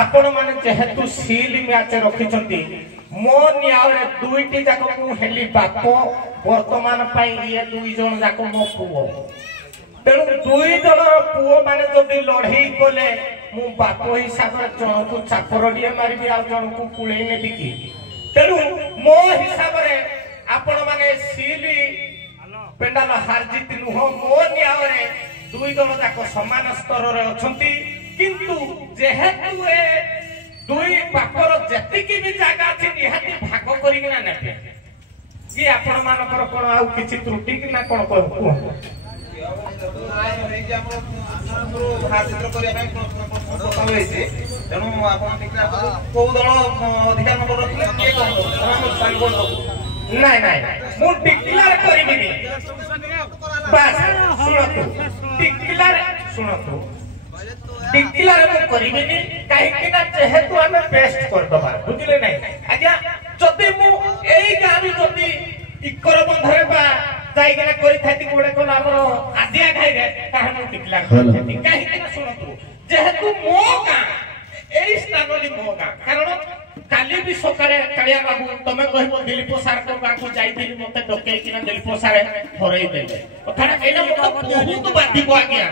आपण माने जेहेतु सील मैच रखिछंती मो न्याय दुईटी जाक मु हेली बाप वर्तमान पाई ये दुई जण जाक मो पुओ तेणु दुई जण पुओ माने जदि लड़ई कले मु बाप हिसाब रे जण को चापरडिए मारिबी आ जण को कुळै नेबी की तेणु मो हिसाब रे आपण माने सीली पेंडाल हार जीत नुह मो न्याय रे दुई जण जाक समान स्तर रे अछंती किंतु जेहेतु ए दुई बापर जेतिकी भी जागा अछि निहाती भाग करिक ना नेबे कि आपण मानकर कोन आउ किछि त्रुटि कि ना कोन कहू नहीं नहीं मु डिक्लेयर करिबिनी बस सुनतु डिक्लेयर सुनतु डिक्लेयर मु करिबिनी काहे कि ना जेहेतु हमें बेस्ट कर दबा बुझिले नहीं आज्ञा जदी मु एई गाबी जदी इकर बंधरे बा जाई गना करि थाती कोडे कोन हमर आदिया खाइ रे ताहा मु डिक्लेयर करथि काहे कि ना सुनतु जेहेतु मो गा एई स्थानली मो गा कारण काली भी सकारे कालिया बाबू तमे कहबो दिलीप सार को बाकू जाई दिली मते डके कि ना दिलीप सार हरई देले कथाटा एना मते बहुत बाधी को आज्ञा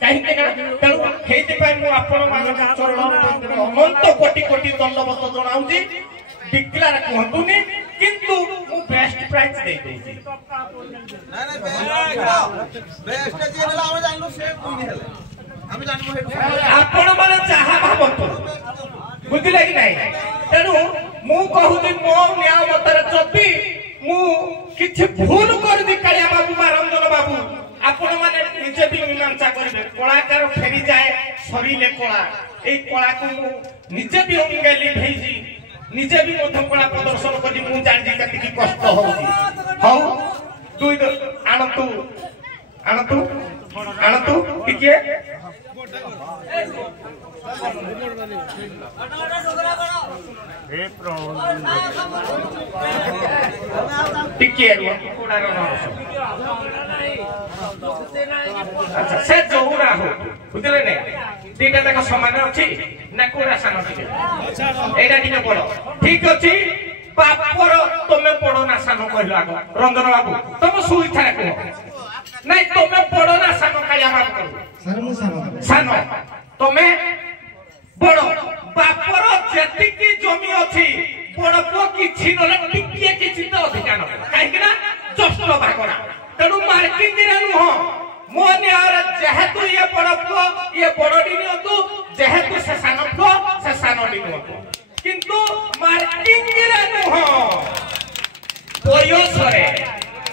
काहे कि ना तेनु हेति पय मु आपण मान चरण अनंत कोटि कोटि दंडवत जणाउजी डिक्लेयर कहतुनी किंतु मु बेस्ट प्राइस दे देजी ना ना बेस्ट जे हला हम जानलु से कोइ हला हम जानबो आपण माने चाहा भाबतो बुझिले कि नहीं तेणु मु कहूँ मो न्याय मतर जदि मु किछि भूल कर दी कालिया बाबू बा रंजन बाबू आपण माने निजे भी मीमांसा करिवे कलाकार फेरी जाए सरीले कला ए कला को मु निजे भी अंगेली भेजी निजे भी मध्य कला प्रदर्शन करी मु जान जी कति की कष्ट होउची हौ दुई आणतु टिके टिके अच्छा से जोरा हो बुझले ने तीटा तक समान अछि ना कोरा सान टिके एटा टिके पड़ो ठीक अछि बापर तमे पड़ो ना सान कहलो आगो रंजन बाबू तुम सुई था को नहीं तमे पड़ो ना सान काया बाबू सर मु सान तमे बड़ो बापर जेतिकी जमी अछि बड़पो किछि नले टिकिए किछि तो अधिकार काहे कि ना जस्ट भागना तेनु मार्किंग रे नुह मो न्यार जेहेतु ये बड़पो ये बड़डी नियतु जेहेतु से सानपो से सानडी नियतु किंतु मार्किंग रे नुह बयस रे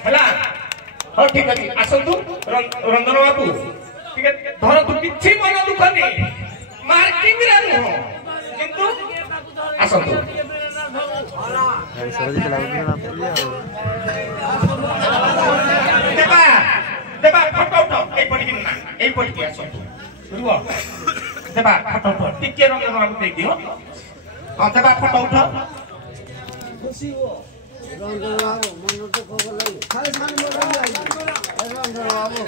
हला हो ठीक अछि आसंतु रंजन बाबू ठीक है धर तू किछि मन दुख नै मार्किंग रे नुह किंतु आसंतु देबा देबा फोटो उठाओ ए पटी ना ए पटी आसंतु रुओ देबा फोटो उठाओ टिके रंजन बाबू दे दियो हां देबा फोटो उठाओ खुशी हो रंजन बाबू मन तो खबर लागी खाली सान मोर लागी रंजन बाबू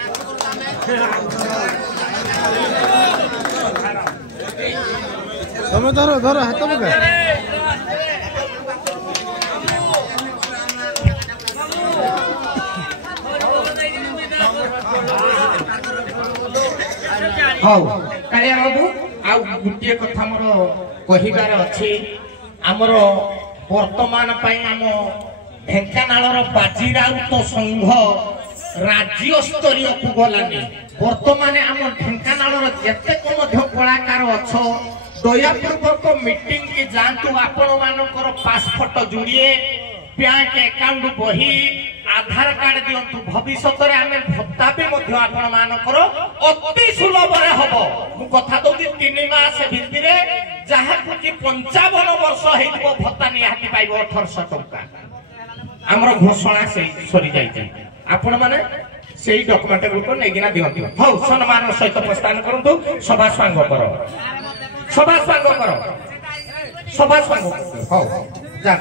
धरो धरो हाथ पका हाउ कालिया बाबू आ गुटिए कथा मोर कहिबार अछि हमर वर्तमान पई हम ढेंकानालर बाजीराउत संघ राज्य स्तरीय को गलानी वर्तमान हम ढेंकानालर जेते को मध्य कलाकार अछो दयापूर्वक मीटिंग की जानतु आपण मानकर पासपोर्ट जोड़िए बैंक अकाउंट बही आधार कार्ड दियंतु भविष्य रे हमें भत्ता भी मध्य आपण मानकर अति सुलभ रे हबो मु कथा दउती 3 मास भितर जहा कि 55 वर्ष हेतु भत्ता निहाती पाइबो 1800 टका हमर घोषणा से सरी जाई आपण माने सेही डॉक्यूमेंट गुको नेगिना दियंतु हौ सम्मान सहित प्रस्थान करंतु सभा सांग करो सभा सांग करो हौ जा